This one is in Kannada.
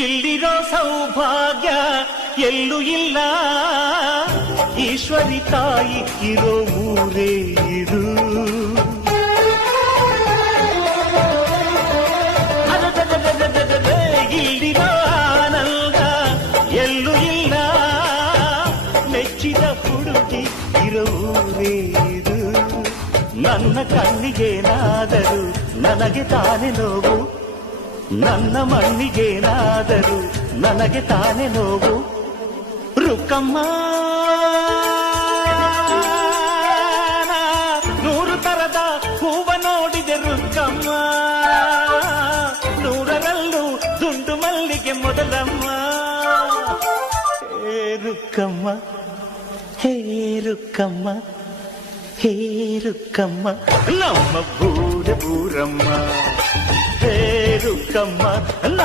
ಇಲ್ಲಿರೋ ಸೌಭಾಗ್ಯ ಎಲ್ಲೂ ಇಲ್ಲ, ಈಶ್ವರಿ ತಾಯಿ ಇರೋ ಊರೇ ಇದು. ಇಲ್ಲಿರೋ ಆನಂದ ಎಲ್ಲೂ ಇಲ್ಲ, ಮೆಚ್ಚಿದ ಹುಡುಗಿ ಇರೋ ಊರೇ ಇದು. ನನ್ನ ಕಣ್ಣಿಗೇನಾದರೂ ನನಗೆ ತಾನೇ ನೋವು, ನನ್ನ ಮಣ್ಣಿಗೇನಾದರೂ ನನಗೆ ತಾನೇ ನೋವು. ರುಕ್ಕಮ್ಮ ನೂರು ತರದ ಹೂವ ನೋಡಿದೆ ರುಕ್ಕಮ್ಮ, ನೂರರಲ್ಲೂ ದುಂಡು ಮಲ್ಲಿಗೆ ಮೊದಲಮ್ಮ. ಹೇ ರುಕ್ಕಮ್ಮ, ಹೇ ರುಕ್ಕಮ್ಮ, ಹೇ ರುಕ್ಕಮ್ಮ, ನಮ್ಮ ಬೂರಮ್ಮ. ಹೇ ರುಕ್ಕಮ್ಮ.